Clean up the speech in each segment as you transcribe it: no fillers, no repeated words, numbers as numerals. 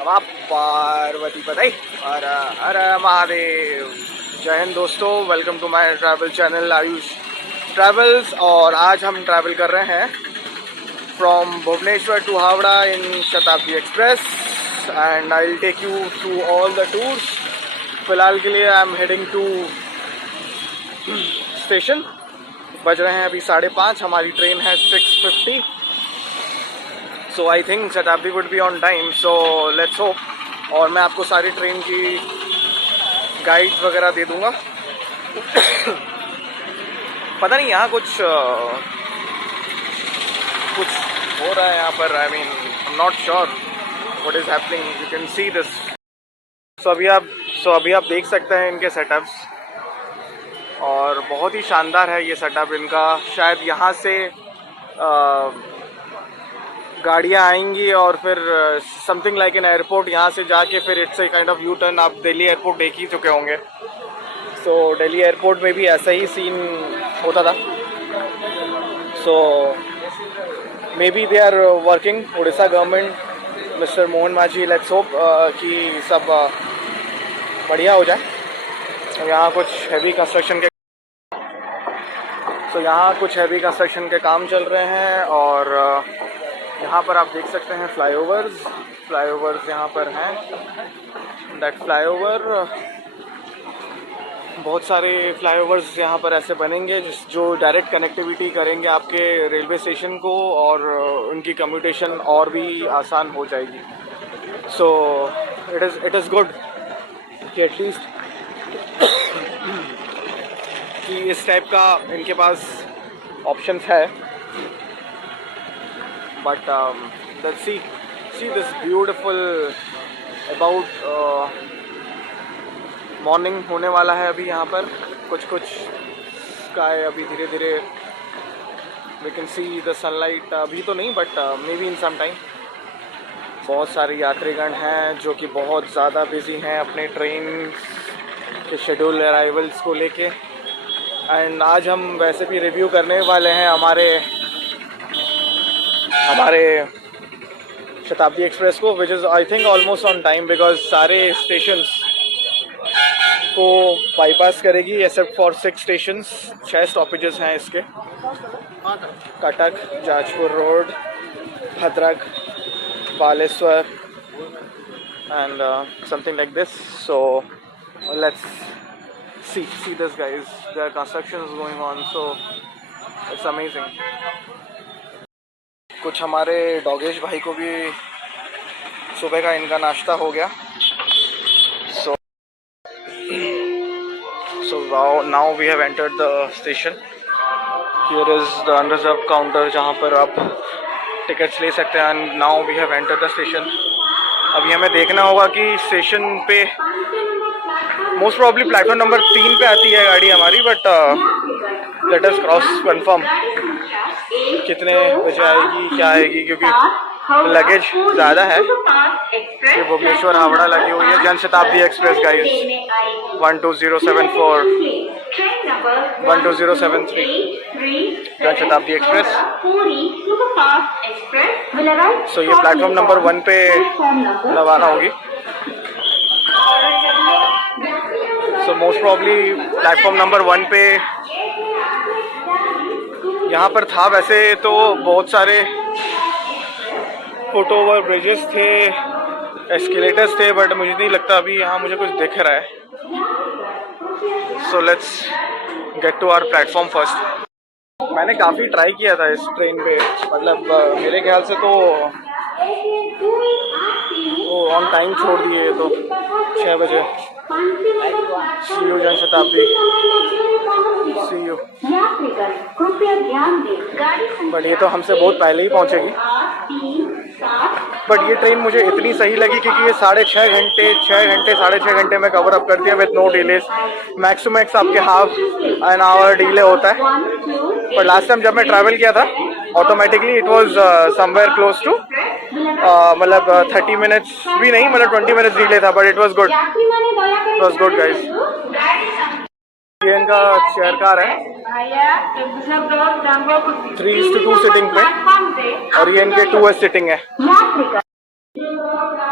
नमः पार्वती पतई हर हर महादेव। जय हिंद दोस्तों, welcome to my travel channel Ayush travels. और आज हम ट्रैवल कर रहे हैं from Bhubaneswar to Howrah in Shatabdi express and I will take you through all the tours. फिलहाल के लिए I am heading to station. बज रहे हैं अभी 5:30। हमारी ट्रेन है 6:50। So I think Shatabdi would be on time, so let's hope. और मैं आपको सारी ट्रेन की गाइड्स वगैरह दे दूंगा। पता नहीं यहाँ कुछ हो रहा है यहाँ पर। I mean I am not sure what is happening. You can see this. So अभी आप देख सकते हैं इनके सेटअप्स, और बहुत ही शानदार है ये सेटअप इनका। शायद यहाँ से गाड़ियाँ आएंगी और फिर समथिंग लाइक एन एयरपोर्ट, यहाँ से जाके फिर it's a kind of U turn. आप दिल्ली एयरपोर्ट देख ही चुके होंगे, सो दिल्ली एयरपोर्ट में भी ऐसा ही सीन होता था। So maybe they are working, Orissa government, mister Mohan Majhi, let's hope कि सब बढ़िया हो जाए। तो यहाँ कुछ हैवी कंस्ट्रक्शन के काम चल रहे हैं। और यहाँ पर आप देख सकते हैं फ्लाईओवर्स यहाँ पर हैं। दैट फ्लाईओवर, बहुत सारे फ्लाईओवर्स यहाँ पर ऐसे बनेंगे जो डायरेक्ट कनेक्टिविटी करेंगे आपके रेलवे स्टेशन को, और उनकी कम्यूटेशन और भी आसान हो जाएगी। सो इट इज़ गुड कि एटलीस्ट कि इस टाइप का इनके पास ऑप्शंस है। But let's see this beautiful about morning होने वाला है अभी यहाँ पर। कुछ स्काई अभी धीरे धीरे we can see the sunlight. अभी तो नहीं, but maybe in some time. बहुत सारे यात्रीगण हैं जो कि बहुत ज़्यादा बिजी हैं अपने ट्रेन के शेड्यूल अराइवल्स को लेके। एंड आज हम वैसे भी रिव्यू करने वाले हैं हमारे शताब्दी एक्सप्रेस को, which is I think almost on time, because सारे स्टेशंस को बाईपास करेगी एक्सेप्ट फॉर 6 स्टेशंस। 6 स्टॉपेजेस हैं इसके: कटक, जाजपुर रोड, Bhadrak, Baleshwar and something like this. So let's see this guys, there are constructions going on, so it's amazing. कुछ हमारे डॉगेश भाई को भी सुबह का इनका नाश्ता हो गया। so now we have entered the station. Here is the unreserved counter जहाँ पर आप टिकट्स ले सकते हैं। and now we have entered the station. अभी हमें देखना होगा कि स्टेशन पे मोस्ट प्रॉब्ली प्लेटफॉर्म नंबर 3 पे आती है गाड़ी हमारी, but let us cross confirm कितने बजे आएगी, क्या आएगी, क्योंकि लगेज ज़्यादा है। ये भुवनेश्वर हावड़ा लगी हुई है, Janshatabdi express guys 12074 12073 Janshatabdi express. So ये प्लेटफॉर्म नंबर 1 पे रवाना होगी। So most probably platform number 1 पे यहाँ पर था। वैसे तो बहुत सारे फुट ओवर ब्रिजेस थे, एस्केलेटर्स थे, बट मुझे नहीं लगता अभी यहाँ मुझे कुछ दिख रहा है। So let's get to our platform first. मैंने काफ़ी ट्राई किया था इस ट्रेन पे, मतलब मेरे ख्याल से तो वो ऑन टाइम छोड़ दिए तो 6 बजे। See you Janshatabdi, see you. But ये तो हमसे बहुत पहले ही पहुंचेगी। बट ये ट्रेन मुझे इतनी सही लगी क्योंकि ये 6.5 घंटे 6.5 घंटे में कवर अप करती है with no delays. Max to max आपके हाफ एन आवर डिले होता है। पर लास्ट टाइम जब मैं ट्रैवल किया था automatically it was somewhere close to मतलब 30 मिनट्स भी नहीं, मतलब 20 मिनट्स डिले था, but it was good guys. ये इनका चेयर कार है 3:2 सीटिंग पे, और ये इनके 2 सीटिंग है। So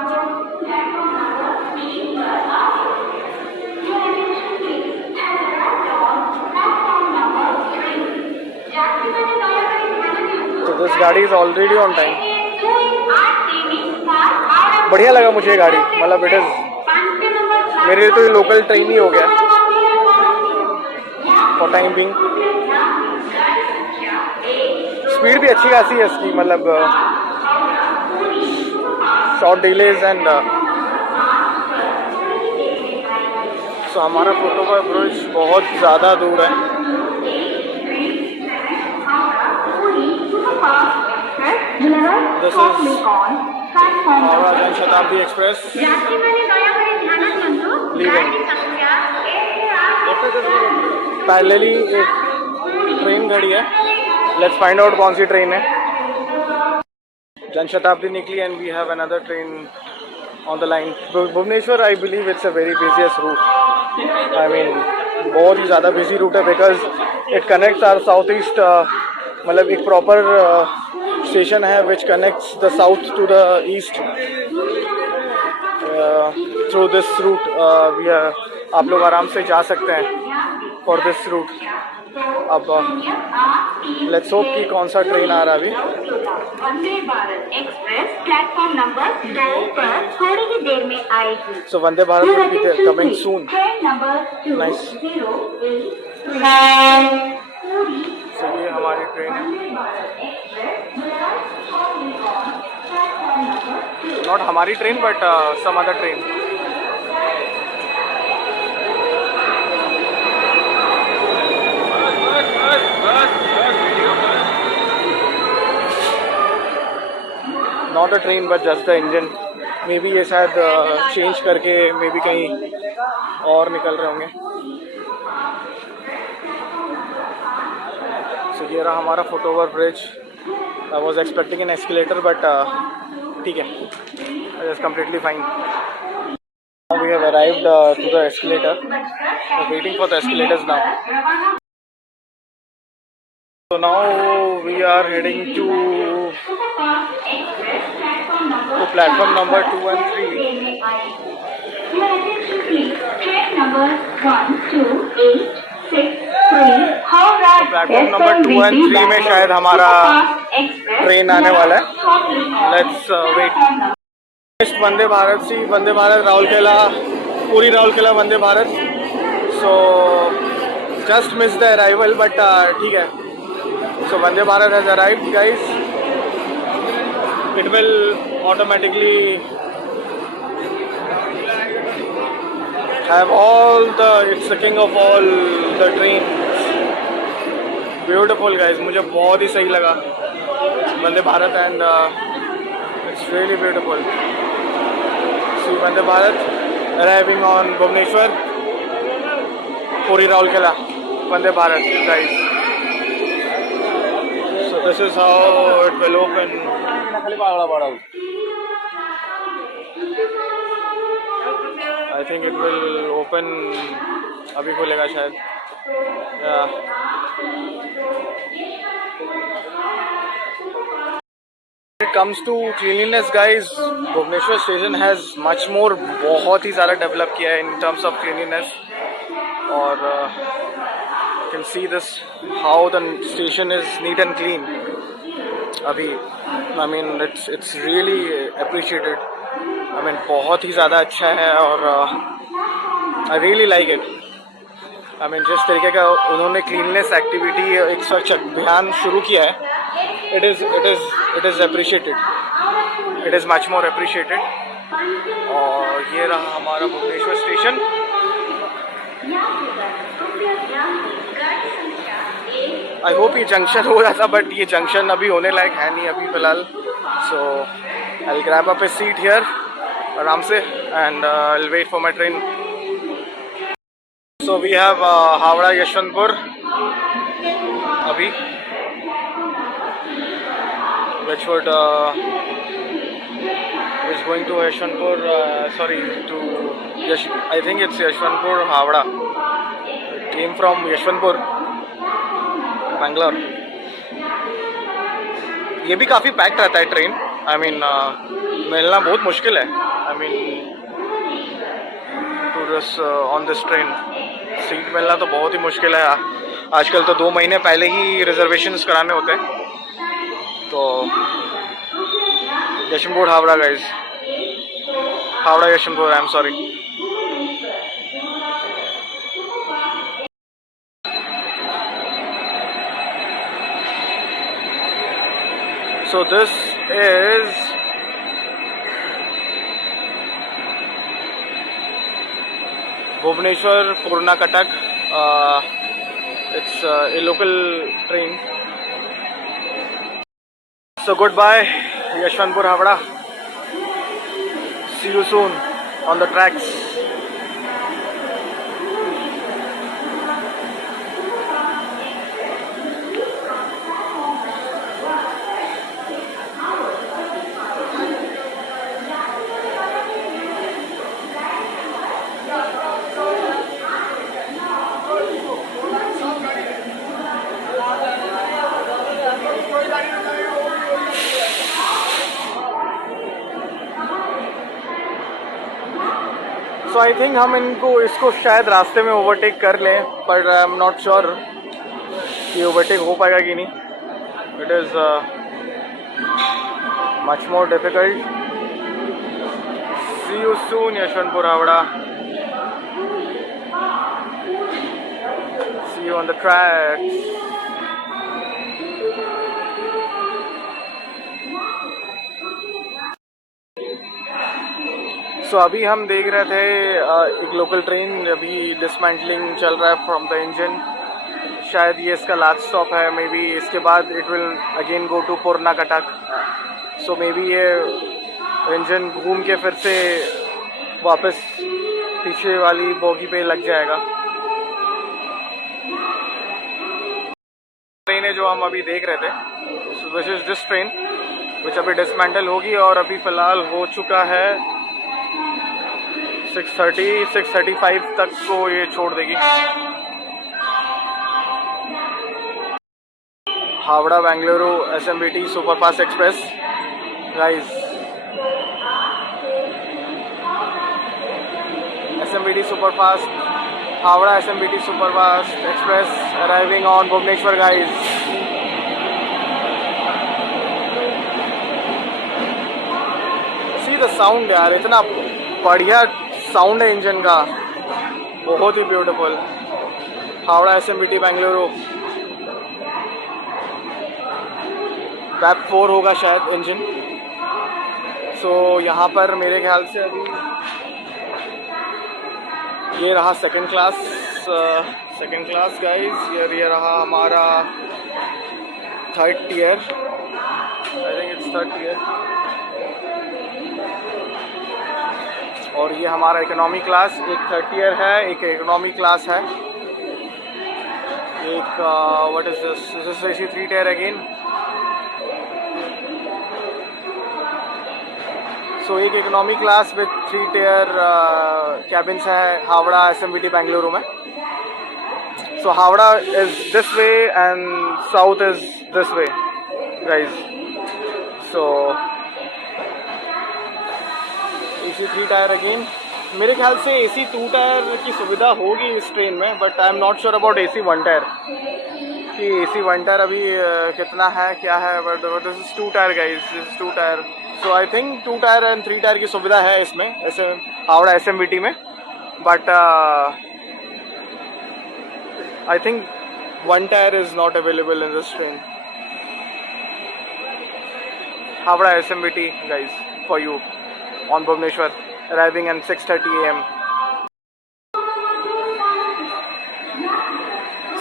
this गाड़ी is already on time. बढ़िया लगा मुझे ये गाड़ी, मतलब इट इज मेरे लिए तो ये लोकल ट्रेन ही हो गया फॉर टाइम बिंग. स्पीड भी अच्छी खासी है इसकी, मतलब शॉर्ट डिलेज एंड सो हमारा फुटओवर ब्रिज बहुत ज़्यादा दूर है. This is Howrah Janshatabdi express leaving. Parallelly एक ट्रेन खड़ी है, लेट्स फाइंड आउट कौन सी ट्रेन है. जनशताब्दी निकली and we have another train on the line. Bhubaneswar, I believe it's a very busiest route. I mean, बहुत ही ज़्यादा busy route है because it connects our southeast. मतलब एक proper station है which connects the south to the east. Through this route, आप लोग आराम से जा सकते हैं for this route. अब लेट्स होप कि कौन सा ट्रेन आ रहा है अभी. Vande Bharat express platform number 2 पर थोड़ी ही देर में आएगी. So Vande Bharat will be coming soon. Train number 2 Nice. 083. So ये हमारी ट्रेन है. नॉट हमारी train but some other train. Not a train but just the engine. Maybe ये शायद चेंज करके मे बी कहीं और निकल रहे होंगे. सो ये रहा हमारा foot over bridge. I was expecting an escalator but ठीक है, it is completely fine. We have arrived to the escalator. Waiting for the escalators now. So now we are heading to platform number 2 and 3. Train number 12863 Howrah. Platform number 2 and 3 में शायद हमारा train आने वाला है. Let's wait. Vande Bharat see Vande Bharat Rourkela, Puri Rourkela Vande Bharat. So just miss the arrival but ठीक है. So Vande Bharat has arrived, guys. It will automatically have it's the king of all the trains. Beautiful, guys. मुझे बहुत ही सही लगा Vande Bharat and it's really beautiful. See Vande Bharat arriving on Bhubaneswar, Puri Raulkela, Vande Bharat, guys. So this is how it will open. I think it will open. अभी खुलेगा शायद. Yeah. When it comes to cleanliness, guys, Bhubaneswar station has much more. बहुत ही ज़्यादा डेवलप किया है in terms of cleanliness. और you can see this how the station is neat and clean. अभी I mean it's really appreciated. I mean बहुत ही ज़्यादा अच्छा है और I really like it. I mean जिस तरीके का उन्होंने cleanliness activity एक स्वच्छ अभियान शुरू किया है, it is appreciated. It is much more appreciated. और ये रहा हमारा भुवनेश्वर स्टेशन. आई होप ये जंक्शन हो रहा था बट ये जंक्शन अभी होने लायक है नहीं अभी फिलहाल. So I will grab up a seat here आराम से and I will wait for my train. So we have Howrah Yesvantpur अभी which would is going to Yeshwanthpur, sorry, to I think it's Yeshwanthpur Havda. It came from Yeshwanthpur, Bangalore. ये भी काफ़ी पैक्ड रहता है train. I mean मिलना बहुत मुश्किल है। I mean to this on this train seat मिलना तो बहुत ही मुश्किल है। आजकल तो 2 महीने पहले ही रिजर्वेशंस कराने होते हैं। तो Yeshwantpur Howrah guys, Howrah Yeshwantpur, I am sorry. So this is Bhubaneswar Purna Katak. It's a local train. So goodbye Yashwantpur Havda. See you soon on the tracks. So I think हम इसको शायद रास्ते में ओवरटेक कर लें, but I am not sure कि overtake हो पाएगा कि नहीं। It is much more difficult. See you soon Yesvantpur Howrah. See you on the tracks. So अभी हम देख रहे थे एक लोकल ट्रेन, अभी डिसमेंटलिंग चल रहा है फ्रॉम द इंजन। शायद ये इसका लास्ट स्टॉप है, मे बी इसके बाद it will again go to Purna Cuttack. So maybe ये इंजन घूम के फिर से वापस पीछे वाली बोगी पे लग जाएगा। ट्रेन है जो हम अभी देख रहे थे, सो this is this train which अभी डिसमेंटल होगी और अभी फ़िलहाल हो चुका है 6:30 6:35 तक को ये छोड़ देगी। Howrah Bengaluru SMBT superfast express guys. SMBT superfast, Howrah SMBT superfast express arriving on Bhubaneswar guys. See the sound यार, इतना बढ़िया साउंड है इंजन का, बहुत ही beautiful. Howrah SMBT Bengaluru WAP 4 होगा शायद इंजन। सो यहाँ पर मेरे ख्याल से अभी ये रहा सेकंड क्लास गाइस। ये रहा हमारा third tier, I think it's third tier. और ये हमारा इकोनॉमी क्लास, एक थर्ड टियर है, एक इकोनॉमी क्लास है, एक what is this AC 3 tier again. So एक economy class with 3 tier cabins है हावड़ा SMBT बेंगलुरु में। So Howrah is this way and south is this way guys. So AC 3 tier again. मेरे ख्याल से AC 2 टायर की सुविधा होगी इस ट्रेन में, but I am not sure about AC 1 टायर कि AC 1 टायर अभी कितना है क्या है, but this is 2 tyre guys, this is 2 टायर। So I think 2 tyre and 3 टायर की सुविधा है इसमें, ऐसे हावड़ा SMBT में, but I think 1 tyre is not available in this train. Howrah SMBT guys for you on Bhubaneswar, arriving at 6:30 AM.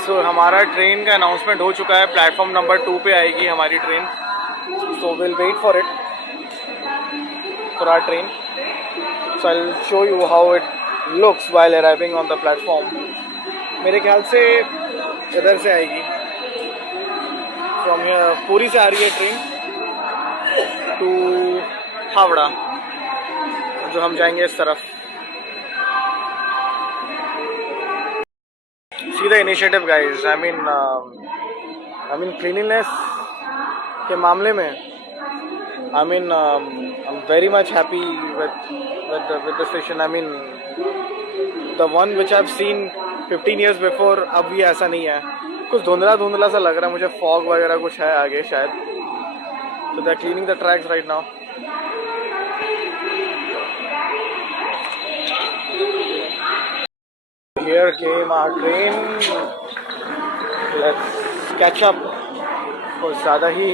So हमारा ट्रेन का अनाउंसमेंट हो चुका है, प्लेटफॉर्म नंबर 2 पे आएगी हमारी train. So we'll wait for it, for our train. So I'll show you how it looks while arriving on the platform. मेरे ख्याल से इधर से आएगी, from here पूरी से आ रही है ट्रेन टू हावड़ा, जो हम जाएंगे इस तरफ। See the initiative guys, I mean cleanliness के मामले में I mean I'm very much happy with the station. I mean, the one which I've seen 15 years before, अब भी ऐसा नहीं है. कुछ धुंधला धुंधला सा लग रहा है मुझे, फॉग वगैरह कुछ है आगे शायद. So they're cleaning the tracks right now. Here came our train. Let's catch up. कुछ ज़्यादा ही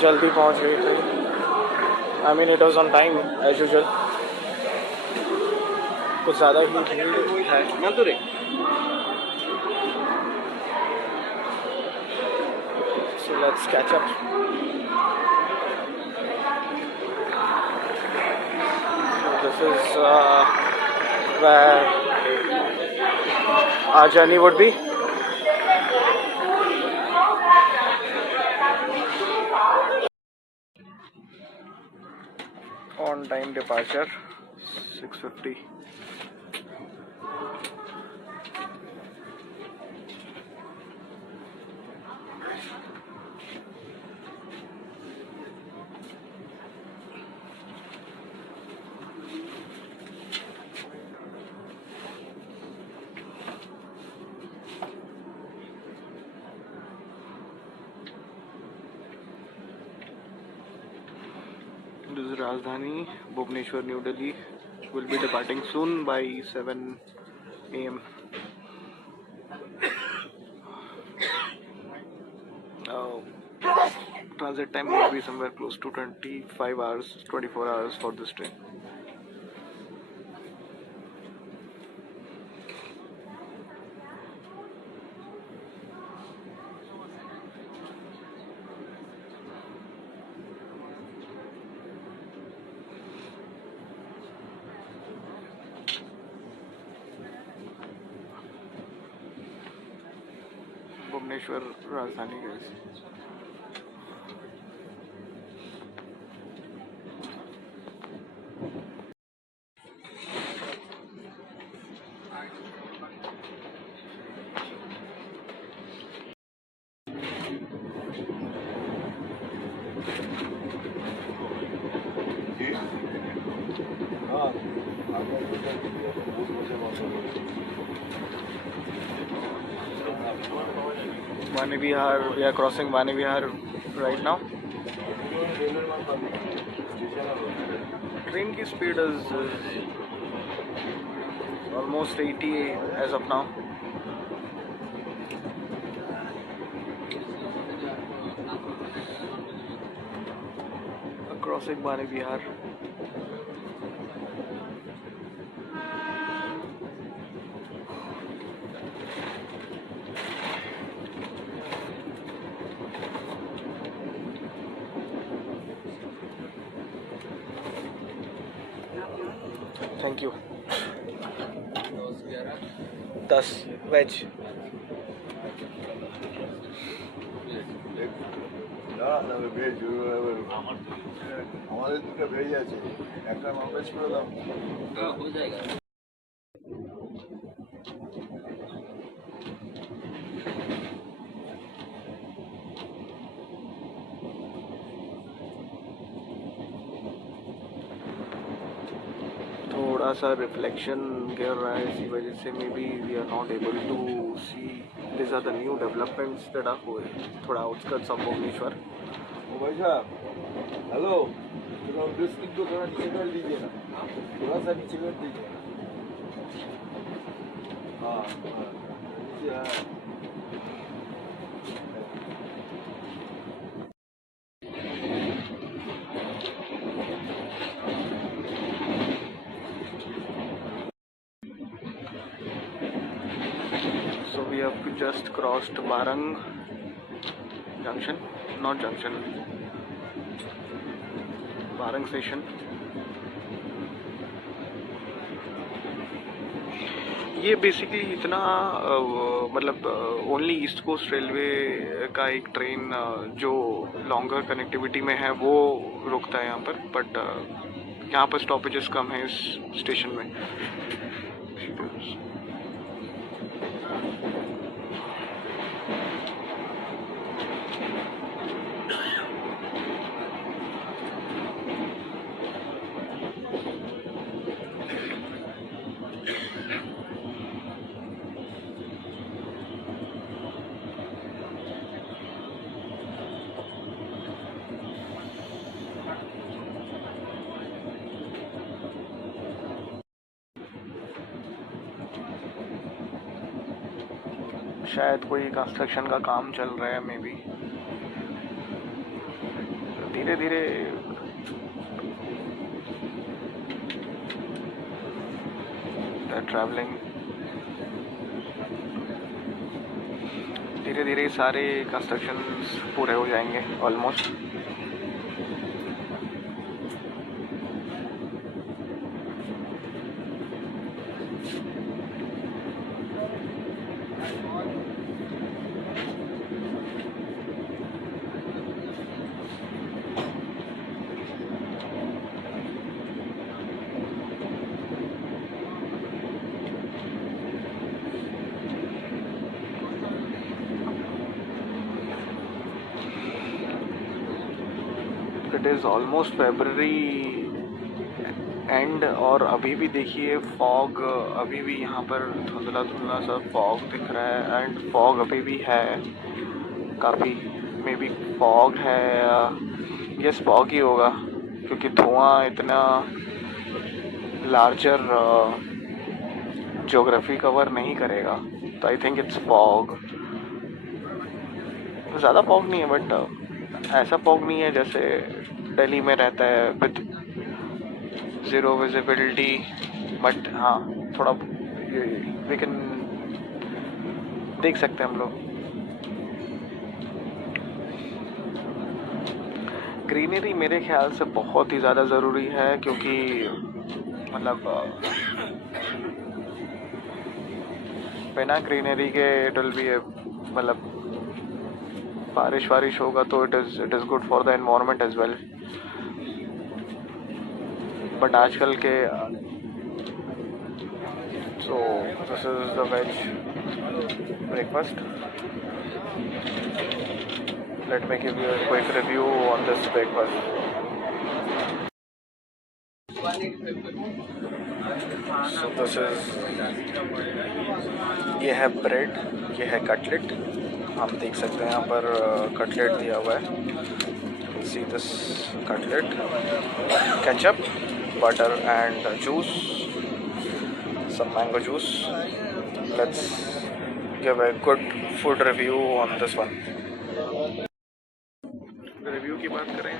जल्दी पहुंच गई train. I mean it was on time as usual. कुछ ज़्यादा ही भीड़ है. So let's catch up. So this is where our journey would be. On time departure 6:50. This is Rajdhani, Bhubaneswar, New Delhi. Will be departing soon by 7 a.m. Transit time will be somewhere close to 25 hours, 24 hours for this train. Bhubaneswar, Rajdhani, guys. Vani Vihar, we are crossing Vani Vihar right now. Train ki speed is almost 80 as of now. Crossing Vani Vihar. Thank you. 10 veg. আমাদের দুটো ভেজ আছে, একটা ননভেজ করে দাও। थोड़ा सा रिफ्लेक्शन गिर रहा है, इसी वजह से maybe we are not able to see. This are the new developments that are going थोड़ा आउटस्कर्ट्स ऑफ भुवनेश्वर. ओ भाई साहब, हेलो, थोड़ा बिस्किट को थोड़ा नीचे कर दीजिए ना, थोड़ा सा नीचे कर दीजिए. हाँ नीचे. हाँ So we have just crossed Barang junction, not junction, Barang station. ये बेसिकली इतना मतलब ओनली ईस्ट कोस्ट रेलवे का एक ट्रेन जो लॉन्गर कनेक्टिविटी में है वो रुकता है यहाँ पर, बट यहाँ पर स्टॉपेजेस कम है इस स्टेशन में. शायद कोई कंस्ट्रक्शन का काम चल रहा है मे बी. धीरे धीरे ट्रैवलिंग, धीरे धीरे सारे कंस्ट्रक्शंस पूरे हो जाएंगे almost. It is almost February and और अभी भी देखिए फॉग, अभी भी यहाँ पर धुंधला धुंधला सा फॉग दिख रहा है. एंड फॉग अभी भी है काफ़ी, मे बी फॉग है, यस फॉग ही होगा क्योंकि धुआं इतना लार्जर ज्योग्राफी कवर नहीं करेगा. तो आई थिंक इट्स फॉग. ज़्यादा फॉग नहीं है बट ऐसा फॉग नहीं है जैसे दिल्ली में रहता है विद ज़ीरो विजिबिलिटी. बट हाँ थोड़ा वी कैन देख सकते हैं हम लोग. ग्रीनरी मेरे ख्याल से बहुत ही ज़्यादा ज़रूरी है क्योंकि मतलब बिना ग्रीनरी के इट विल बी मतलब बारिश वारिश होगा तो it is good for the environment as well. But आजकल के so this is the veg breakfast. Let me give you a quick review on this breakfast. So this is, ये है ब्रेड, ये है कटलेट. हम देख सकते हैं यहाँ पर कटलेट दिया हुआ है. See this cutlet, ketchup, butter and juice, some mango juice. Let's give a good food review on this one. Review की बात करें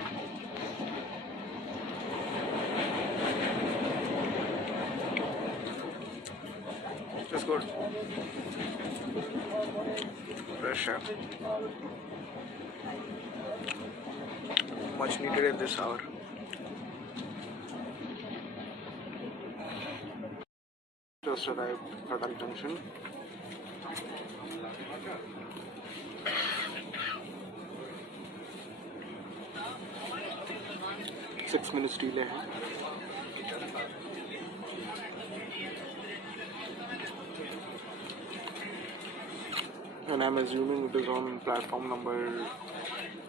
it's good, fresh है, much needed in this hour. Just arrived Cuttack Junction. Six minutes delay है. And I'm assuming it is on platform number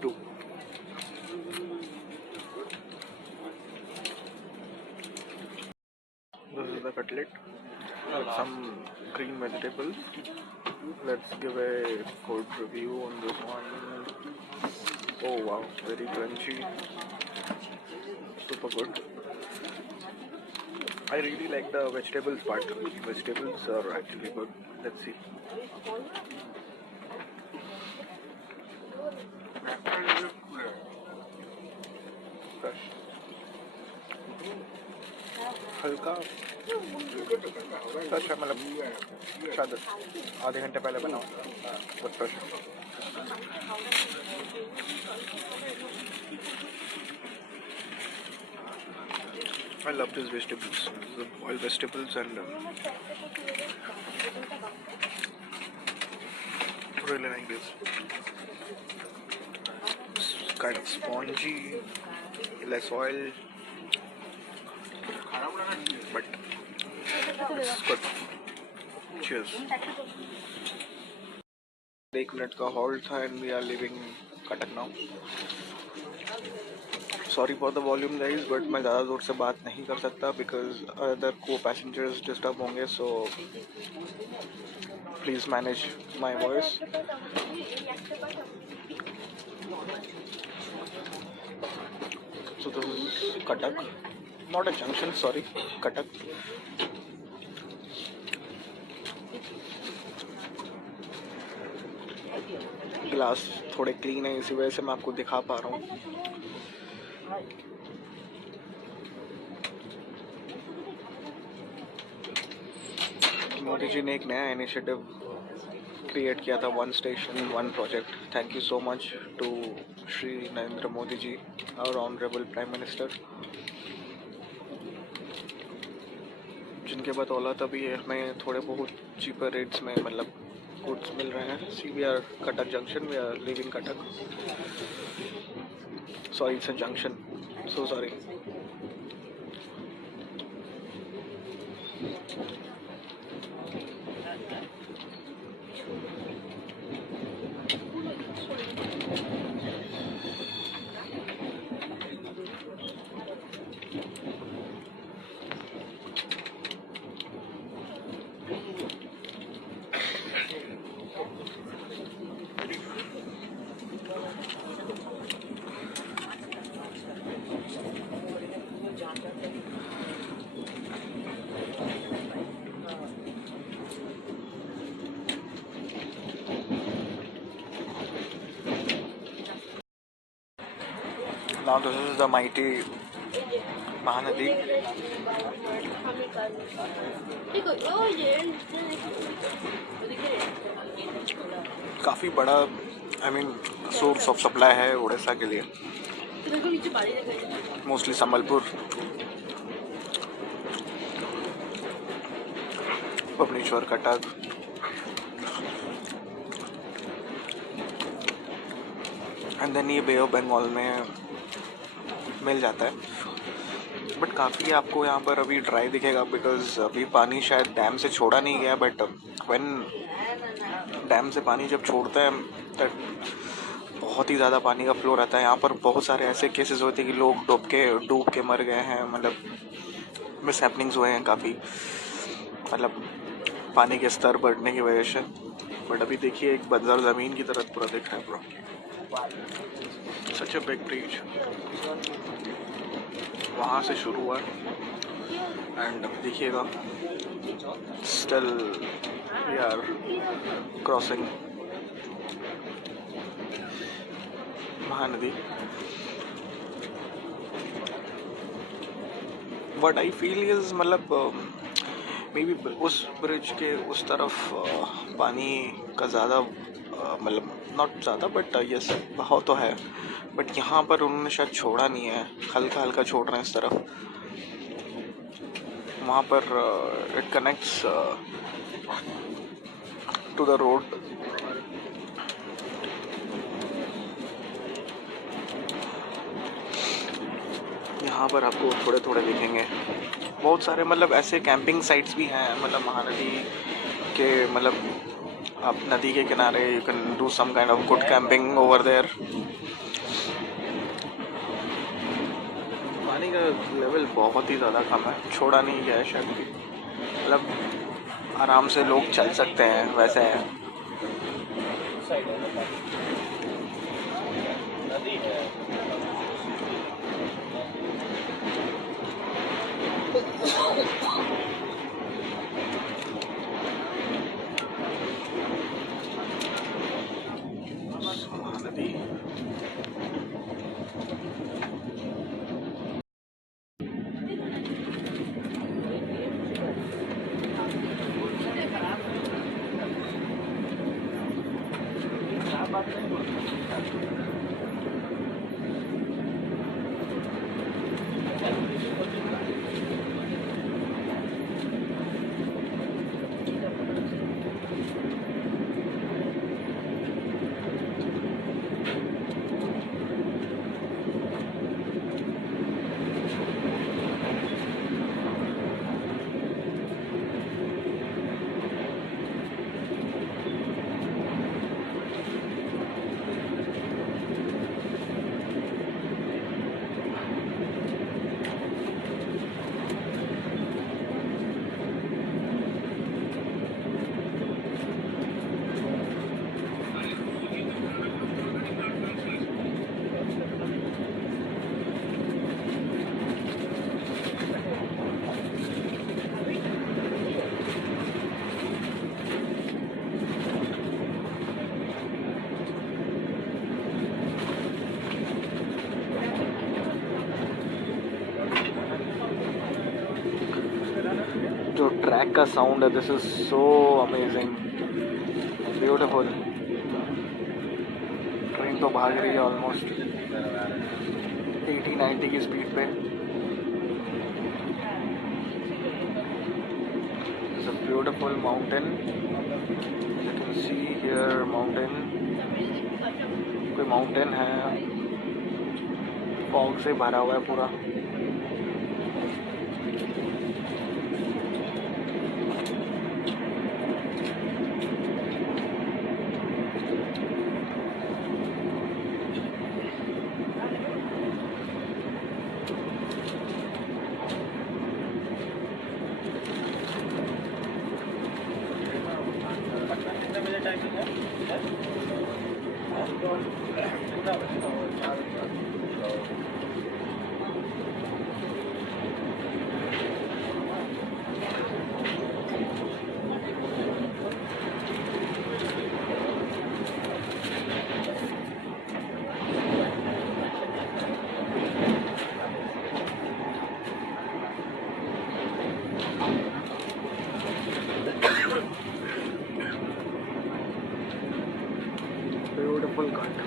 2. This is the cutlet with some green vegetables. Let's give a good review on this one. Oh wow, very crunchy, super good. I really like the vegetables part. Vegetables are actually good. Let's see. Fresh. हल्का फ्रेश है, मतलब शायद आधे घंटे पहले बना बहुत fresh. I love these vegetables, the boiled vegetables, and really like this. It's kind of spongy, less oil, but it's good. Cheers. 1 मिनट का हॉल्ट था and we are leaving Cuttack now. Sorry for the volume guys, but मैं ज़्यादा ज़ोर से बात नहीं कर सकता because other co-passengers disturb होंगे, so please manage my voice. So this is Cuttack, not a junction, sorry, Cuttack. Glass थोड़े क्लीन है, इसी वजह से मैं आपको दिखा पा रहा हूँ। मोदी जी ने एक नया इनिशिएटिव क्रिएट किया था, 1 station 1 project. Thank you so much to Shri Narendra Modi ji, our honourable prime minister, जिनके बदौलत अभी हमें थोड़े बहुत चीपर रेट्स में मतलब गुड्स मिल रहे हैं। See we are Cuttack junction, we are leaving Cuttack, sorry it's a junction, so sorry. Now this is the mighty Mahanadi. काफ़ी बड़ा सोर्स ऑफ सप्लाई है उड़ीसा के लिए, mostly Sambalpur, Bhubaneswar, Cuttack, and then ये बे ऑफ बंगाल में मिल जाता है। बट काफ़ी आपको यहाँ पर अभी ड्राई दिखेगा, बिकॉज अभी पानी शायद डैम से छोड़ा नहीं गया, बट व्हेन डैम से पानी जब छोड़ता है तब बहुत ही ज़्यादा पानी का फ्लो रहता है। यहाँ पर बहुत सारे ऐसे केसेस होते हैं कि लोग डूब के मर गए हैं, मतलब मिस हैपनिंग्स हुए हैं काफ़ी, मतलब पानी के स्तर बढ़ने की वजह से। बट अभी देखिए एक बंजर ज़मीन की तरह पूरा दिख रहा है पूरा, सच अ बिग ब्रिज। वहाँ से शुरू हुआ एंड देखिएगा still we are crossing Mahanadi. What I feel is मतलब मे बी उस ब्रिज के उस तरफ पानी का ज़्यादा मतलब नॉट ज़्यादा बट यस बहुत तो है, बट यहाँ पर उन्होंने शायद छोड़ा नहीं है, हल्का हल्का छोड़ रहे हैं इस तरफ। वहाँ पर it connects to the road. यहाँ पर आपको थोड़े थोड़े दिखेंगे बहुत सारे मतलब ऐसे कैंपिंग साइट्स भी हैं, मतलब महानदी के मतलब आप नदी के किनारे you can do some kind of good camping over there. पानी का लेवल बहुत ही ज़्यादा कम है, छोड़ा नहीं गया है शायद भी, मतलब आराम से लोग चल सकते हैं वैसे है। नदी है महानदी। जो ट्रैक का साउंड है, this is so amazing, beautiful. Train तो भाग रही है ऑलमोस्ट 80-90 की स्पीड पे। It's a beautiful mountain, you can see here mountain, कोई माउंटेन है, फॉग से भरा हुआ है पूरा।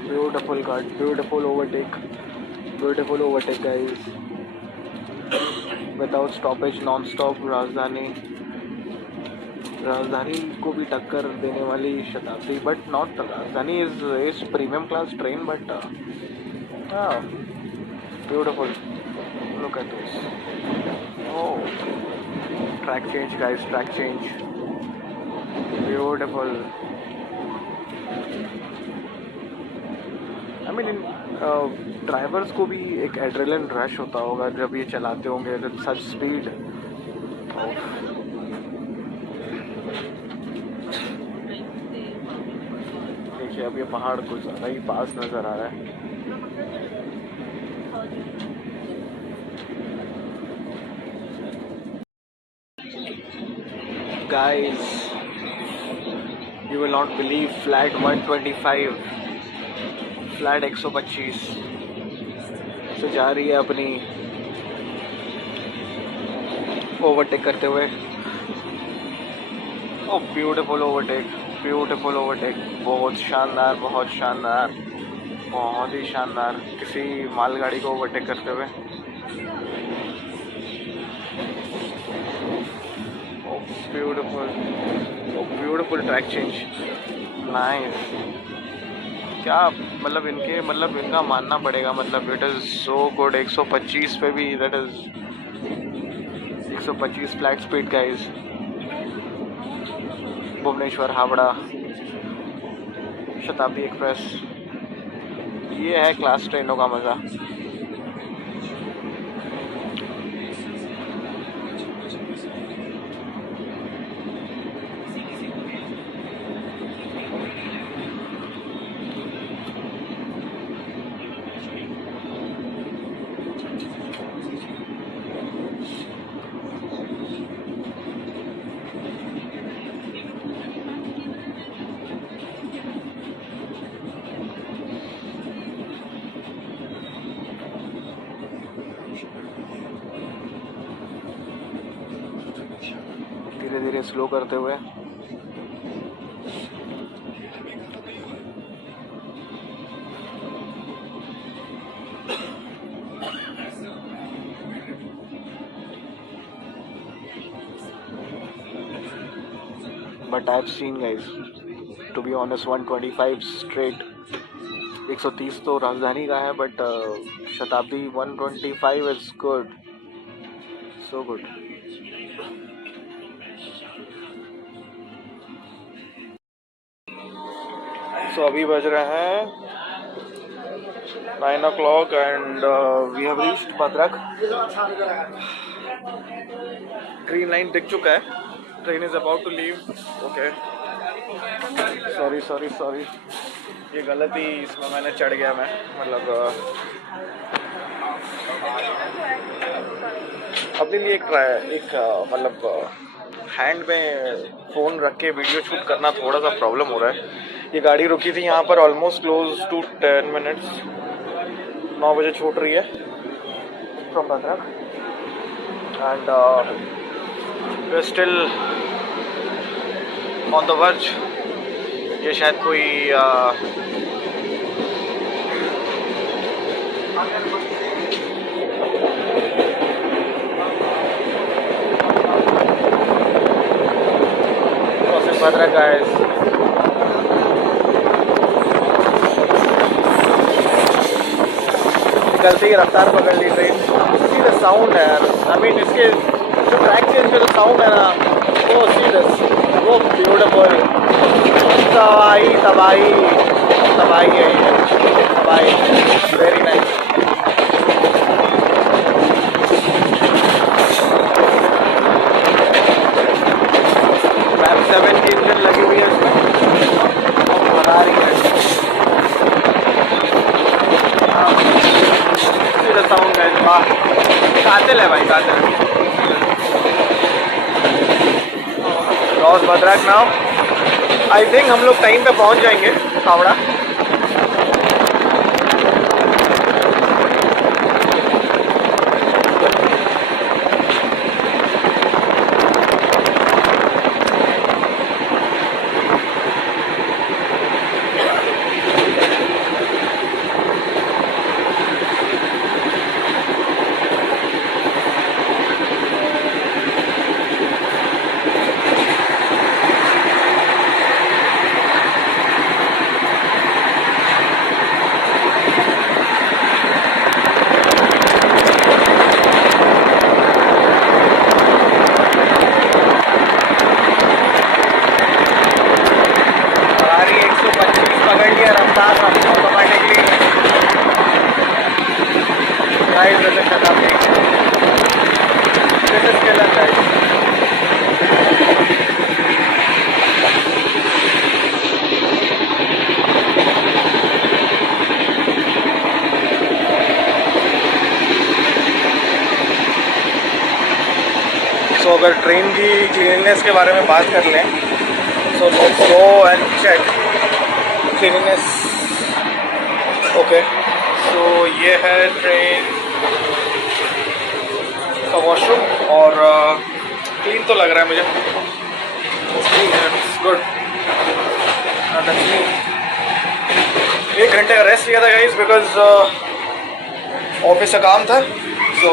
Beautiful cut, beautiful overtake guys, without stoppage, non-stop। राजधानी को भी टक्कर देने वाली शताब्दी, बट नॉट राजधानी is premium class train, but beautiful, look at this. Oh, track change guys, track change, beautiful. I mean drivers को भी एक एड्रेनलिन रश होता होगा जब ये चलाते होंगे सच स्पीड। देखिए अब ये पहाड़ कुछ ज़्यादा ही पास नज़र आ रहा है। Guys, you will not believe, flat 125, फ्लैट 125 से जा रही है अपनी ओवरटेक करते हुए। ओ ब्यूटीफुल ओवरटेक, ब्यूटीफुल ओवरटेक, बहुत शानदार, बहुत शानदार, बहुत ही शानदार, किसी मालगाड़ी को ओवरटेक करते हुए। ओ ब्यूटीफुल ट्रैक चेंज, नाइस। क्या मतलब इनका मानना पड़ेगा, मतलब इट इज़ सो गुड। 125 पे भी, that is 125 flat speed guys. Bhubaneswar Howrah Shatabdi express, ये है क्लास ट्रेनों का मज़ा। धीरे धीरे स्लो करते हुए। But I've seen guys, to be honest, 125 straight, 130 तो राजधानी का है, बट शताब्दी 125 is good, so good। So अभी बज रहे हैं 9 o'clock and we have reached Bhadrak. Green line दिख चुका है, train is about to leave. Okay, sorry, ये गलती, इसमें मैंने चढ़ गया मैं, मतलब अपने लिए एक मतलब हैंड में फ़ोन रख के वीडियो शूट करना थोड़ा सा प्रॉब्लम हो रहा है। ये गाड़ी रुकी थी यहाँ पर ऑलमोस्ट क्लोज टू 10 मिनट्स, 9 बजे छूट रही है फ्रॉम Bhadrak. And we're still on the verge. ये शायद कोई crossing Bhadra guys. निकलते ही रफ्तार पकड़ ली ट्रेन. सी द साउंड है यार. आई मीन इसके जो ट्रैक चेंज का जो साउंड है ना, वो सी दिस, वो ब्यूटीफुल. तबाही तबाही तबाही है ये, तबाही. Very nice. मैप 7 की इंजन लगी हुई है इसमें और बना रही है. साउंड है. वाह, कातिल है भाई, कातिल. क्रॉस भद्रक नाउ. आई थिंक हम लोग टाइम पे पहुंच जाएंगे हावड़ा. सो अगर ट्रेन की क्लीननेस के बारे में बात कर लें, so let's go and check cleanness. Okay, so ये है ट्रेन का वॉशरूम और क्लीन तो लग रहा है मुझे. गुड. 1 घंटे का रेस्ट लिया था गाइस बिकॉज ऑफिस का काम था. So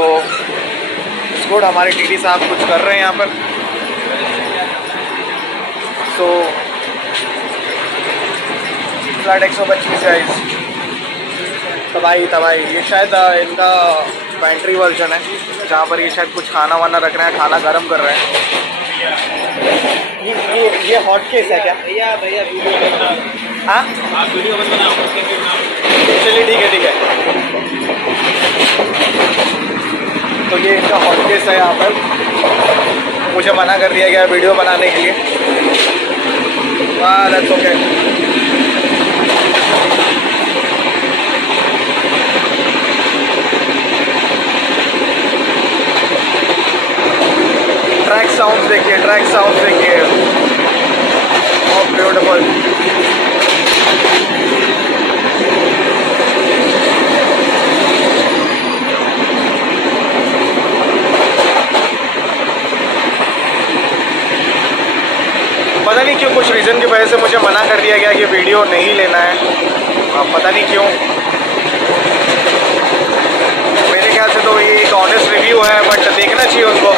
good. हमारे टीटी साहब कुछ कर रहे हैं यहाँ पर. सो फ्लैट 125 गाइस. तबाही तबाही. ये शायद इनका पेंट्री वर्जन है जहाँ पर ये शायद कुछ खाना वाना रख रहे हैं, खाना गर्म कर रहे हैं. ये हॉट केस है क्या? भैया भैया हाँ, आप वीडियो बंद बनाओ. चलिए ठीक है ठीक है. तो ये इनका हॉट केस है यहाँ पर. मुझे मना कर दिया गया वीडियो बनाने के लिए. वाह, दैट्स ओके. ट्रैक साउंड देखिए, ट्रैक साउंड देखिए. बहुत ब्यूटीफुल. पता नहीं क्यों कुछ रीज़न की वजह से मुझे मना कर दिया गया कि वीडियो नहीं लेना है. पता नहीं क्यों. मेरे ख्याल से तो ये एक ऑनेस्ट रिव्यू है, बट देखना चाहिए उनको.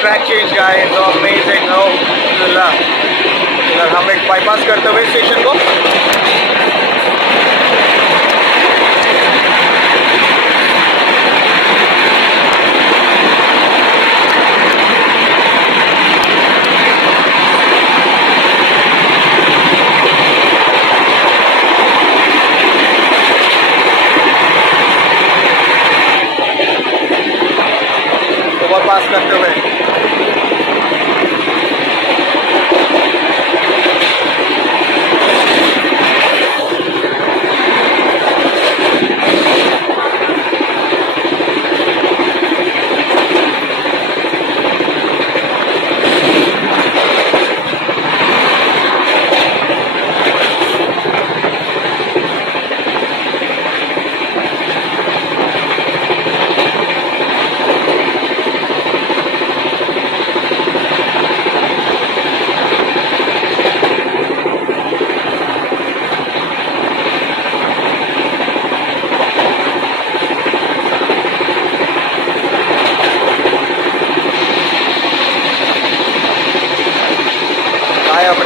Track change guys, amazing. हम एक बाईपास करते हुए स्टेशन को. ओवरपास करते हुए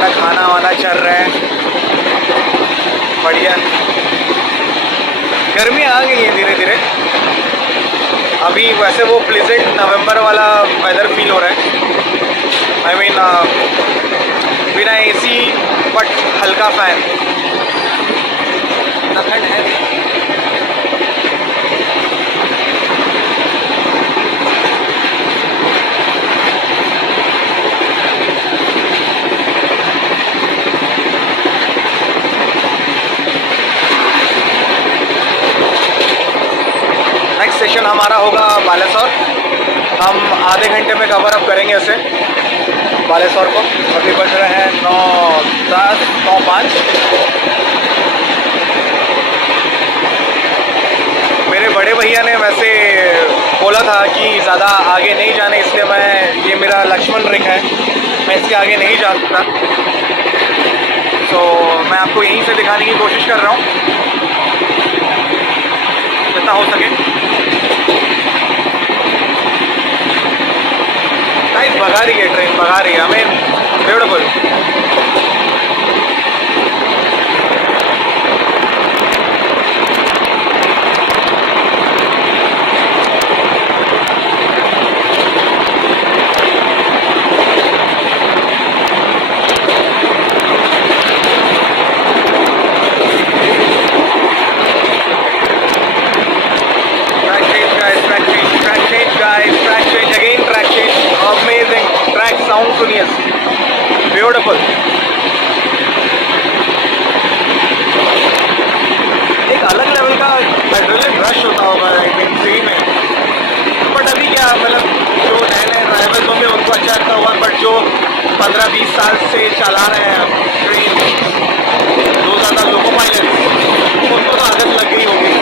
का खाना वाना चल रहा है, बढ़िया। गर्मी आ गई है धीरे धीरे। अभी वैसे वो प्लीजेंट नवंबर वाला वेदर फील हो रहा है। आई मीन बिना एसी बट हल्का फैन, ठंड है। नेक्स्ट सेशन हमारा होगा बालेश्वर। हम आधे घंटे में कवर अप करेंगे उसे, बालेश्वर को। अभी बज रहे हैं 9:10, 9:05। मेरे बड़े भैया ने वैसे बोला था कि ज़्यादा आगे नहीं जाने, इसलिए मैं, ये मेरा लक्ष्मण रेखा है, मैं इसके आगे नहीं जा सकता। तो मैं आपको यहीं से दिखाने की कोशिश कर रहा हूँ जितना हो सके। गाइस भगा रही है ट्रेन, भगा रही है हमें। ब्यूटीफुल। साउंड सुनिए, ब्यूटीफुल। एक अलग लेवल का एड्रेनलिन रश होता होगा ट्रेन में। बट अभी क्या, मतलब जो नए नए ड्राइवर्स होंगे उनको अच्छा लगता होगा, बट जो 15-20 साल से चला रहे हैं ट्रेन, जो ज़्यादा लोको पायलट, उनको तो आदत लग गई होगी।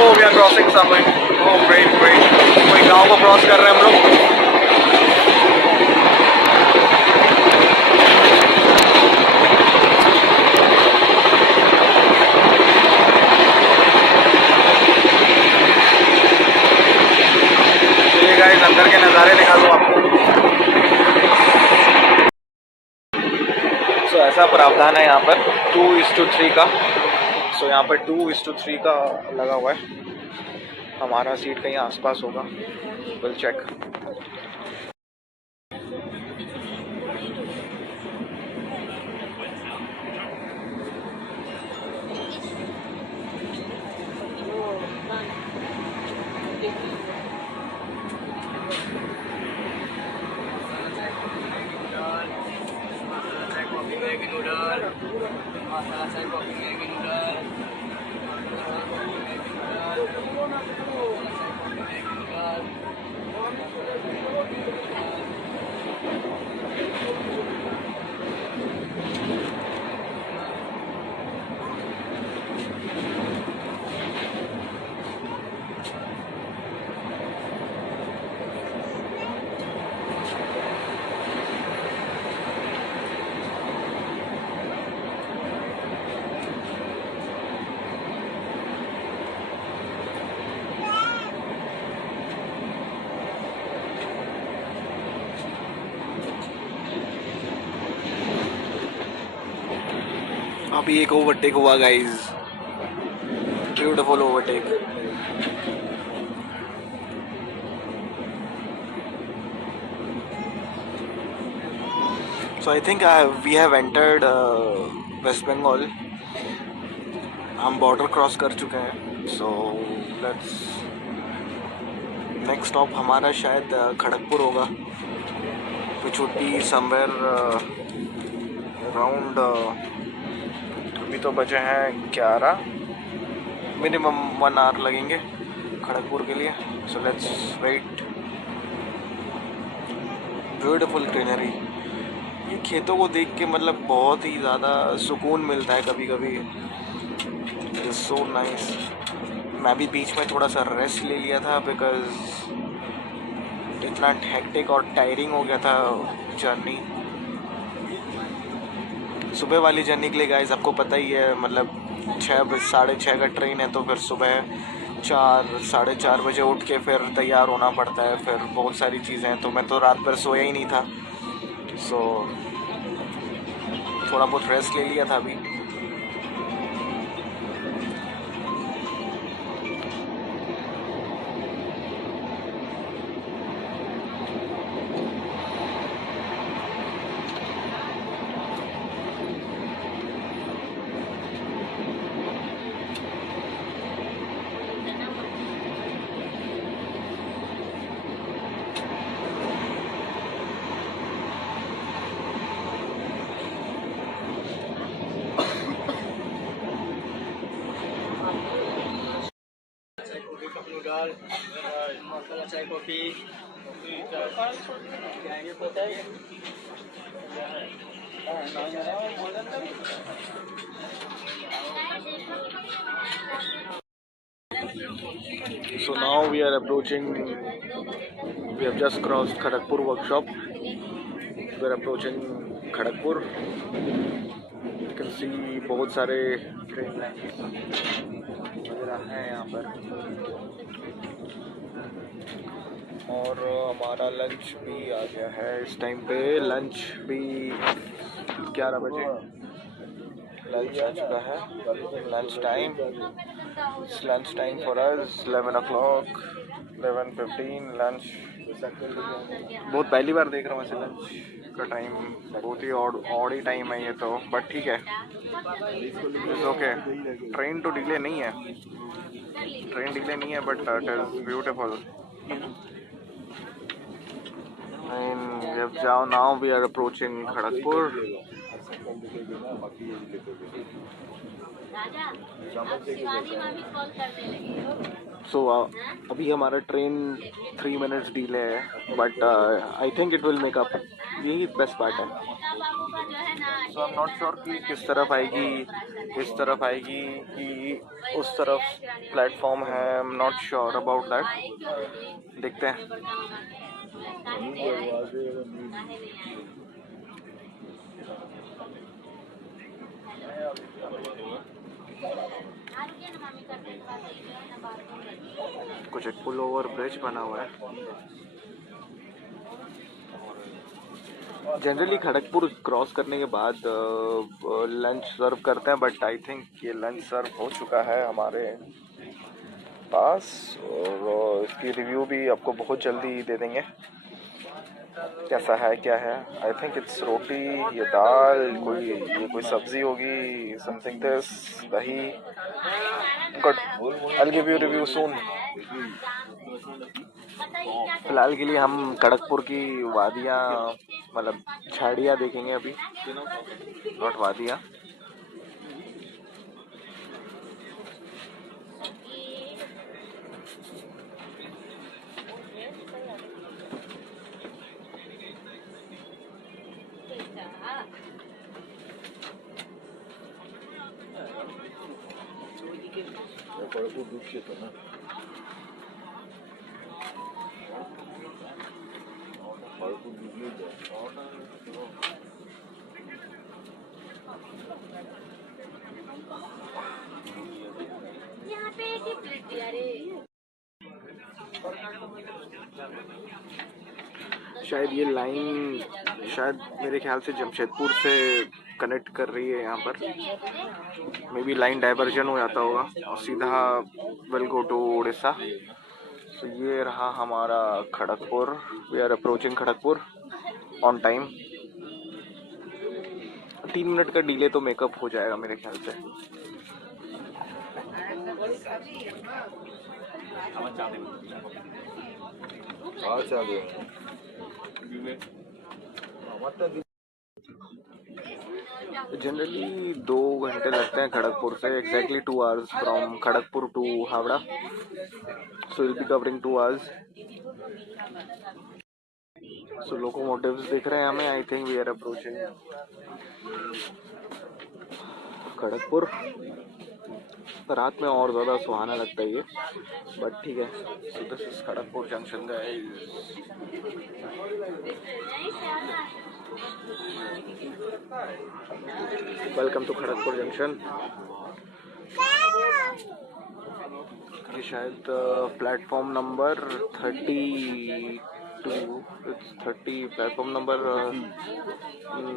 Oh we are crossing somewhere. Oh great great, कोई गाँव को क्रॉस कर रहे हैं हम लोग। अंदर के नज़ारे दिखा दूँ आपको। सो ऐसा प्रावधान है यहाँ पर 2:3 का। सो यहाँ पर 2:3 का लगा हुआ है। हमारा सीट कहीं आसपास होगा, विल चेक। अभी एक ओवरटेक हुआ guys, beautiful overtake. So I think we have entered West Bengal. हम बॉर्डर क्रॉस कर चुके हैं। सो लेट्स, नेक्स्ट स्टॉप हमारा शायद खड़गपुर होगा, which would be somewhere around, अभी तो बजे हैं 11, मिनिमम 1 आवर लगेंगे खड़गपुर के लिए। So let's wait. Beautiful greenery, ये खेतों को देख के मतलब बहुत ही ज़्यादा सुकून मिलता है कभी कभी। It's so nice. मैं भी बीच में थोड़ा सा रेस्ट ले लिया था बिकॉज इतना हेक्टिक और टायरिंग हो गया था जर्नी। सुबह वाली जर्नी के लिए गाइस आपको पता ही है, मतलब 6-6:30 का ट्रेन है, तो फिर सुबह 4-4:30 बजे उठ के फिर तैयार होना पड़ता है, फिर बहुत सारी चीज़ें हैं। तो मैं तो रात भर सोया ही नहीं था। सो थोड़ा बहुत रेस्ट ले लिया था अभी। चाय coffee So now we are approaching, we have just crossed Kharagpur workshop. We are approaching Kharagpur. You can see बहुत सारे ट्रेन लाइन्स वगैरह हैं यहाँ पर, और हमारा लंच भी आ गया है इस टाइम पे। लंच भी 11 बजे लंच आ चुका है। Lunch time, lunch time for us 11 o'clock, 11:15 लंच। बहुत पहली बार देख रहा हूँ ऐसे लंच का टाइम, बहुत ही ऑड ही टाइम है ये तो, बट ठीक है, इट्स ओके। ट्रेन तो डिले नहीं है, ट्रेन डिले नहीं है, but it is beautiful. Now we are approaching Kharagpur. So अभी हमारा ट्रेन 3 minutes डिले है, but I think it will make up. यही बेस्ट पार्ट है। सो आई एम नॉट श्योर कि किस तरफ आएगी, इस तरफ आएगी कि उस तरफ प्लेटफॉर्म है। आई am not sure about that, देखते हैं। कुछ एक पुल ओवर ब्रिज बना हुआ है। जनरली खड़गपुर क्रॉस करने के बाद लंच सर्व करते हैं, बट आई थिंक ये लंच सर्व हो चुका है हमारे पास, और इसकी रिव्यू भी आपको बहुत जल्दी दे देंगे कैसा है क्या है। आई थिंक इट्स रोटी, ये दाल, ये कोई सब्जी होगी, समथिंग दिस, दही। Good, I will give you review soon. फिलहाल के लिए हम खड़गपुर की वादियाँ, मतलब झाड़ियाँ देखेंगे अभी, नॉट वादियाँ। खड़गपुर ढुकছে তো না, खड़गपुर ढुकলেই যায়। यहाँ पे एक ही प्लेट दिया रे। शायद ये लाइन, शायद मेरे ख्याल से जमशेदपुर से कनेक्ट कर रही है यहाँ पर। मे बी लाइन डाइवर्जन हो जाता होगा और सीधा विल गो टू उड़ीसा। तो ये रहा हमारा Kharagpur. We are approaching Kharagpur on time. 3 minute का डिले तो मेकअप हो जाएगा मेरे ख्याल से। अच्छा जनरली 2 घंटे लगते हैं खड़गपुर से, exactly 2 hours from Kharagpur to Howrah. So will be covering 2 hours। So locomotives दिख रहे हैं हमें। I think we are approaching Kharagpur. रात में और ज़्यादा सुहाना लगता है ये, बट ठीक है। So this is Kharagpur junction guys. Welcome to Kharagpur junction. ये शायद platform number 32, 30 platform number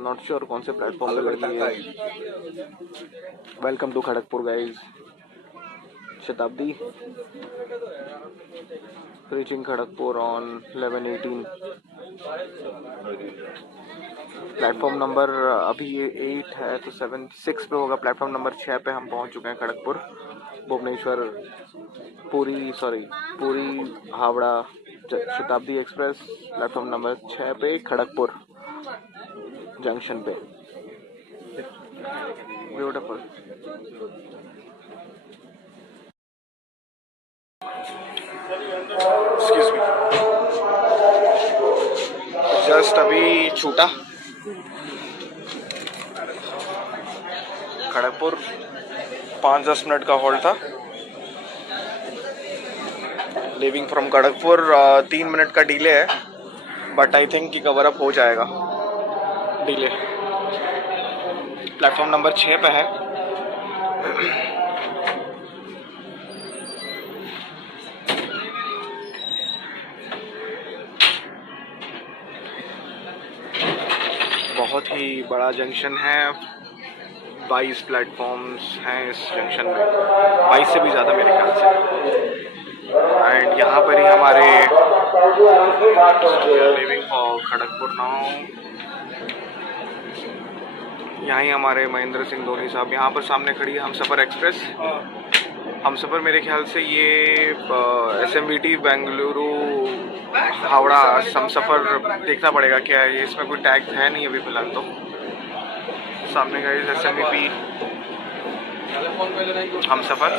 not sure कौन से प्लेटफॉर्म पे लगी है। Welcome to Kharagpur guys, Shatabdi reaching Kharagpur on 11:18। Platform number अभी 8 है तो 6 पे होगा। प्लेटफॉर्म नंबर 6 पे हम पहुंच चुके हैं खड़गपुर भुवनेश्वर पूरी हावड़ा शताब्दी एक्सप्रेस प्लेटफॉर्म नंबर 6 पे खड़गपुर जंक्शन पे। ब्यूटीफुल। एक्सक्यूज मी, जस्ट अभी छूटा खड़गपुर, 5-10 मिनट का हॉल्ट था। लिविंग फ्रॉम खड़गपुर 3 मिनट का डिले है, बट आई थिंक कि कवर अप हो जाएगा डिले। प्लेटफॉर्म नंबर 6 पे है। बहुत ही बड़ा जंक्शन है, 22 प्लेटफॉर्म्स हैं इस जंक्शन में, 22 से भी ज़्यादा मेरे ख्याल से। एंड यहाँ पर ही हमारे लिविंग फॉर खड़गपुर नाउ, यहाँ ही हमारे महेंद्र सिंह धोनी साहब यहाँ पर सामने खड़ी है हमसफ़र एक्सप्रेस। हमसफ़र मेरे ख्याल से ये SMBT बेंगलुरु हावड़ा हमसफ़र देखना पड़ेगा क्या है ये, इसमें कोई टैग है नहीं अभी फ़िलहाल। तो सामने गाइस SMBT हमसफ़र।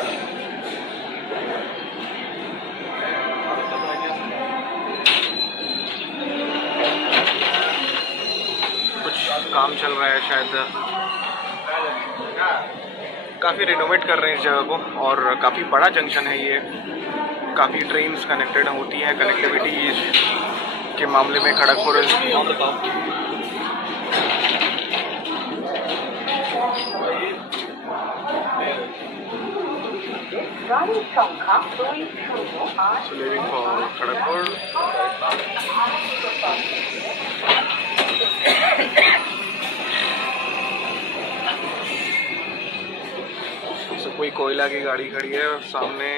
कुछ काम चल रहा है शायद, काफ़ी रिनोवेट कर रहे हैं इस जगह को, और काफ़ी बड़ा जंक्शन है ये। काफ़ी ट्रेन्स कनेक्टेड होती हैं, कनेक्टिविटी के मामले में खड़गपुर लिविंग फॉर खड़गपुर। कोई कोयला की गाड़ी खड़ी है और सामने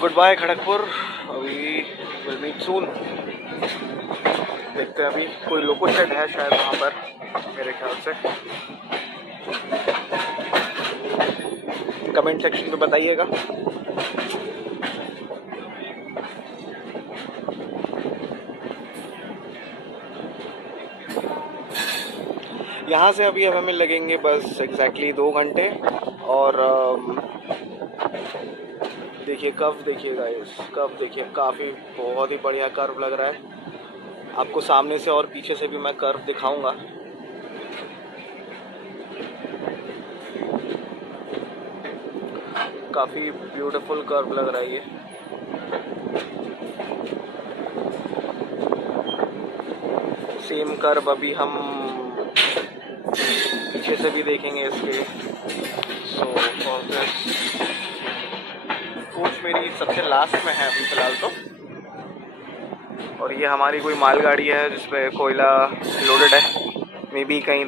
गुड बाय खड़गपुर, अभी विल मीट सून। देखते हैं, अभी कोई लोको शेड है शायद वहाँ पर मेरे ख्याल से। कमेंट सेक्शन पे बताइएगा। यहाँ से अभी हमें लगेंगे बस एग्जैक्टली 2 घंटे। और देखिए कर्व, देखिए गाइस कर्व देखिए, काफ़ी बहुत ही बढ़िया कर्व लग रहा है। आपको सामने से और पीछे से भी मैं कर्व दिखाऊंगा। काफ़ी ब्यूटीफुल कर्व लग रहा है ये। सेम कर्व अभी हम पीछे से भी देखेंगे इसके। सो फॉर दिस कोच मेरी सबसे लास्ट में है अभी फ़िलहाल तो, और ये हमारी कोई मालगाड़ी है जिसपे कोयला लोडेड है, मे बी कहीं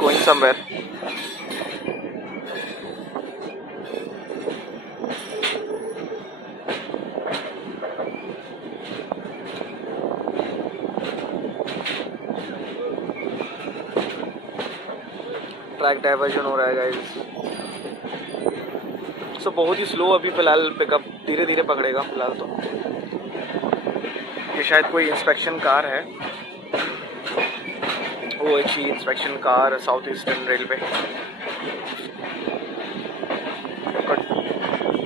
गोइंग समवेयर। ट्रैक डाइवर्जन हो रहा है गाइस। सो बहुत ही स्लो अभी फ़िलहाल पिकअप धीरे धीरे पकड़ेगा फिलहाल तो। ये शायद कोई इंस्पेक्शन कार है, OHE inspection car, south eastern railway.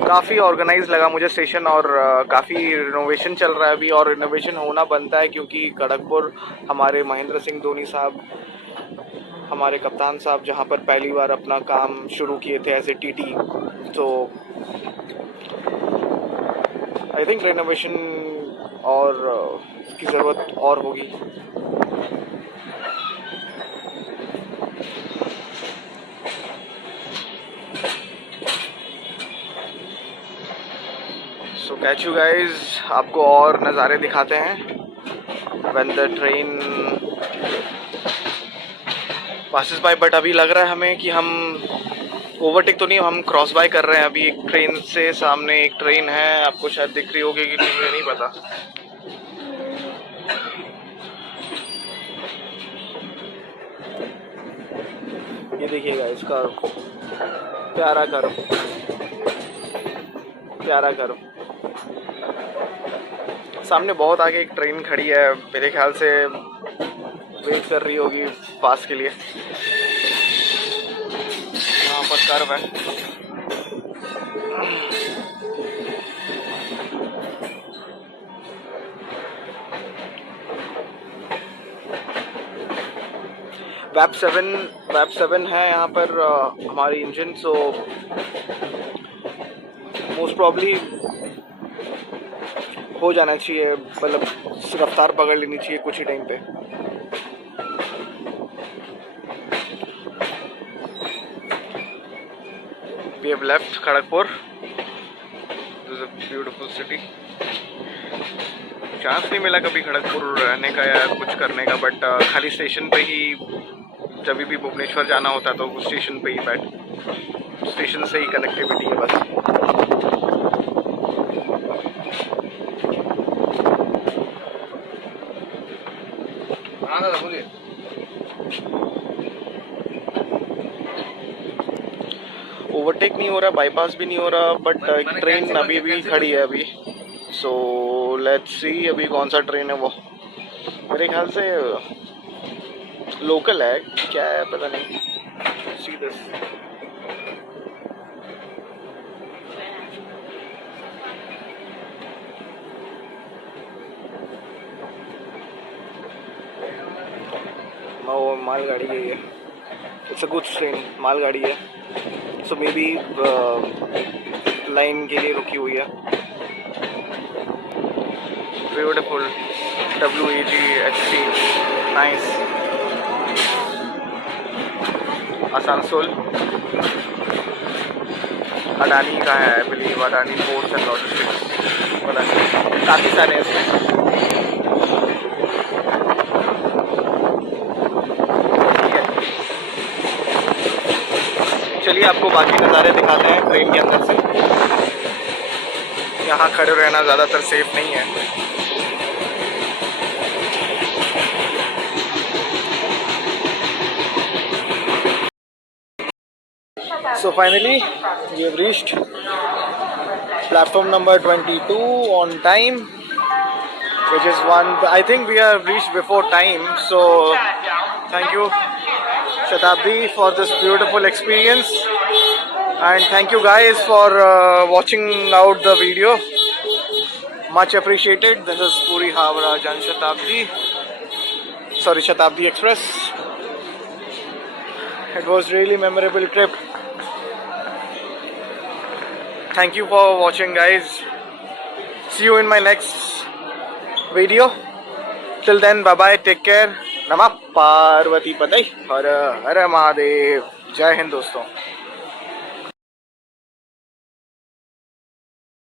काफ़ी ऑर्गेनाइज लगा मुझे स्टेशन, और काफ़ी रिनोवेशन चल रहा है अभी, और रिनोवेशन होना बनता है क्योंकि खड़गपुर हमारे महेंद्र सिंह धोनी साहब, हमारे कप्तान साहब, जहाँ पर पहली बार अपना काम शुरू किए थे एज ए TT, तो आई थिंक रिनोवेशन और की ज़रूरत और होगी। सो कैच यू गाइज, आपको और नज़ारे दिखाते हैं when the train passes by. But अभी लग रहा है हमें कि हम ओवरटेक तो नहीं, हम क्रॉस बाय कर रहे हैं अभी एक ट्रेन से। सामने एक ट्रेन है, आपको शायद दिख रही होगी कि नहीं, मुझे नहीं पता। ये देखिएगा इसका प्यारा कर्व, प्यारा कर्व। सामने बहुत आगे एक ट्रेन खड़ी है, मेरे ख्याल से वेट कर रही होगी पास के लिए। यहाँ पर कर्व है। वैप 7 है यहाँ पर हमारी इंजन, सो मोस्ट प्रॉब्ली हो जाना चाहिए, मतलब रफ्तार पकड़ लेनी चाहिए कुछ ही टाइम पे। We have left Kharagpur. This is a beautiful city। Chance नहीं मिला कभी खड़गपुर रहने का या कुछ करने का, बट खाली स्टेशन पे ही, जब भी भुवनेश्वर जाना होता तो उस स्टेशन पे ही स्टेशन से ही कनेक्टिविटी है बस। हाँ दादा बोलिए। ओवरटेक नहीं हो रहा, बाईपास भी नहीं हो रहा, बट ट्रेन अभी भी खड़ी है अभी। सो लेट्स सी अभी कौन सा ट्रेन है वो। मेरे ख्याल से लोकल है, क्या है पता नहीं। सी दिस, वो मालगाड़ी है ये। इट्स अ गुड्स ट्रेन, मालगाड़ी है। सो मे बी लाइन के लिए रुकी हुई है। Beautiful WAGHC, nice. आसनसोल अडानी का है, I believe Adani ports and logistics, पता नहीं, काफ़ी सारे हैं इसमें। चलिए आपको बाकी नज़ारे दिखाते हैं ट्रेन के अंदर से। यहाँ खड़े रहना ज़्यादातर सेफ नहीं है। So finally we have reached platform number 22 on time, which is one, I think we have reached before time. So thank you Shatabdi for this beautiful experience, and thank you guys for watching out the video, much appreciated. This is Puri Howrah Jan Shatabdi, sorry Shatabdi Express. It was really memorable trip. Thank you for watching guys. See you in my next video. Till then, bye bye, take care. नमः पार्वती पतये हर हर महादेव। जय हिंद दोस्तों।